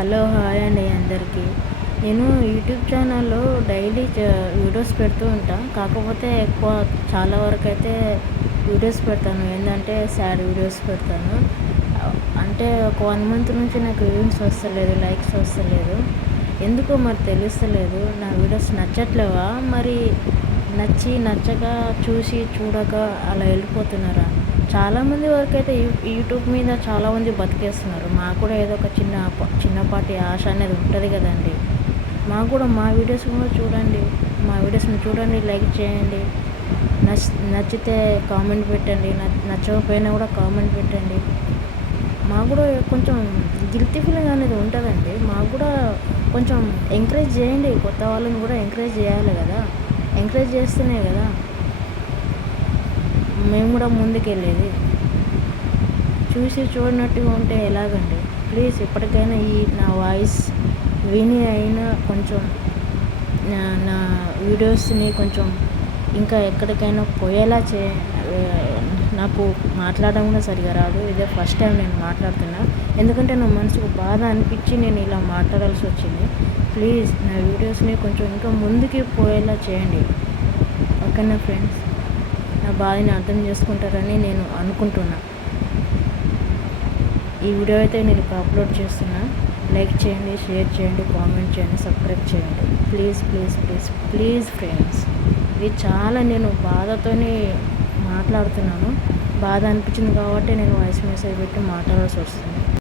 Hello hi అండి అందరికీ. నేను యూట్యూబ్ ఛానల్లో డైలీ వీడియోస్ పెడుతూ ఉంటాను. కాకపోతే ఎక్కువ చాలా వరకు అయితే వీడియోస్ పెడతాను. ఏంటంటే సాడ్ వీడియోస్ పెడతాను. అంటే ఒక 1 మంత్ నుంచి నాకు వ్యూస్ వస్తలేదు, లైక్స్ వస్తలేదు. ఎందుకో మరి తెలుస్తలేదు. నా వీడియోస్ నచ్చట్లేవా, మరి నచ్చక చూడక అలా వెళ్ళిపోతున్నారా? చాలామంది వరకైతే యూట్యూబ్ మీద చాలామంది బతికేస్తున్నారు. మాకు కూడా ఏదో ఒక చిన్నపాటి ఆశ అనేది ఉంటుంది కదండి. మాకు కూడా మా వీడియోస్ కూడా చూడండి, మా వీడియోస్ని చూడండి, లైక్ చేయండి, నచ్చితే కామెంట్ పెట్టండి, నచ్చకపోయినా కూడా కామెంట్ పెట్టండి. మాకు కూడా కొంచెం గిల్టీ ఫీలింగ్ అనేది ఉంటుందండి. మాకు కూడా కొంచెం ఎంకరేజ్ చేయండి. కొత్త వాళ్ళని కూడా ఎంకరేజ్ చేయాలి కదా. ఎంకరేజ్ చేస్తేనే కదా మేము కూడా ముందుకెళ్ళేది. చూడనట్టుగా ఉంటే ఎలాగండి? ప్లీజ్ ఇప్పటికైనా నా వాయిస్ విని అయినా కొంచెం నా వీడియోస్ని కొంచెం ఇంకా ఎక్కడికైనా పోయేలా నాకు మాట్లాడడం కూడా సరిగా రాదు. ఇదే ఫస్ట్ టైం నేను మాట్లాడుతున్నా. ఎందుకంటే నా మనసుకు బాధ అనిపించి నేను ఇలా మాట్లాడాల్సి వచ్చింది. ప్లీజ్ నా వీడియోస్ని కొంచెం ఇంకా ముందుకి పోయేలా చేయండి. ఓకేనా ఫ్రెండ్స్? నా బాధని అర్థం చేసుకుంటారని నేను అనుకుంటున్నా. ఈ వీడియో అయితే నేను అప్లోడ్ చేస్తున్నా. లైక్ చేయండి, షేర్ చేయండి, కామెంట్ చేయండి, సబ్స్క్రైబ్ చేయండి. Please please please please friends. ఇది చాలా నేను బాధతోనే మాట్లాడుతున్నాను. బాధ అనిపించింది కాబట్టి నేను వాయిస్ మెసేజ్ పెట్టి మాట్లాడాల్సి వస్తుంది.